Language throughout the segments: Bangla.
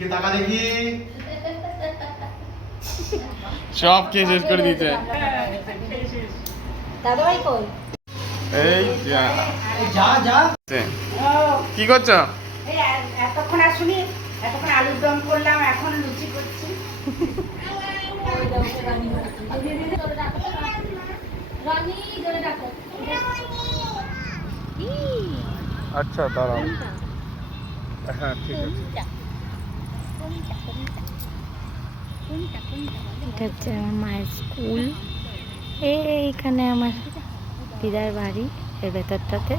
দিকে তাকা দেখি। সব খেয়ে শেষ করে দিতে। দাদাভাই কই? এই যা যা যা। কি করছো? এই এতক্ষণ আসুনি, এতক্ষণ আলুর দম করলাম, এখন লুচি করছি। আচ্ছা দাঁড়াও। হ্যাঁ ঠিক আছে। এটা হচ্ছে আমার মায়ের স্কুল। এইখানে আমার দিদার বাড়ি, এর ভেতরটাতে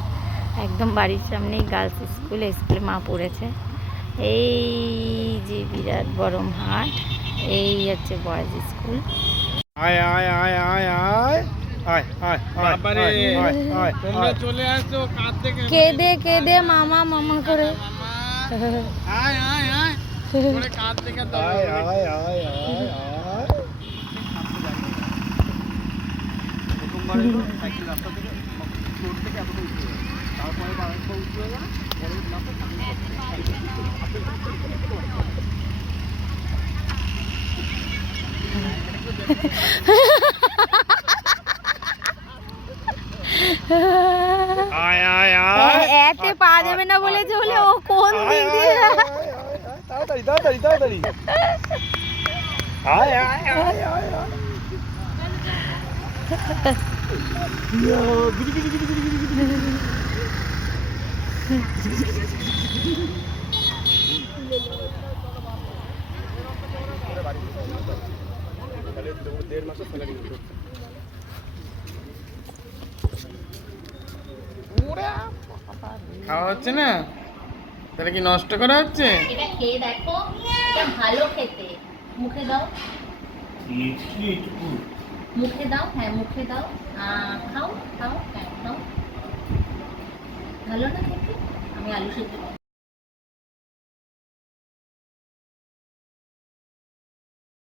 একদম বাড়ির সামনেই গার্লস স্কুল। স্কুলে মা পড়েছে। এই যে বিরাট বড় মাঠ, এই হচ্ছে বয়েজ স্কুল। আয় আয় আয় আয় আয় আয় আয় বাবারে তোমরা চলে আসো কাঁদ থেকে কেঁদে কেঁদে মামা মামা করে। আয় আয় আয় করে কাঁদ থেকে আয় আয় আয় আয় আয় প্রথমবার এলো সাইকেল রাস্তা থেকে ফ্লোর থেকে এতটা উঠে গেল, তারপরে আরেকবার উঠে গেল, পরে নামটা আয় আয় আয় এতে পা দেবে না বলেছে হলে ও কোন দিক দিয়ে তাড়াতাড়ি তাড়াতাড়ি তাড়াতাড়ি আয় আয় আয় আয় খাওয়া হচ্ছে না? তাহলে কি নষ্ট করা হচ্ছে? এটা খেয়ে দেখো, এটা ভালো খেতে। মুখে দাও, মুখে দাও, হ্যাঁ মুখে দাও। খাও খাও, হ্যাঁ খাও। ভালো না খেতে? আমি আলু সেদ্ধ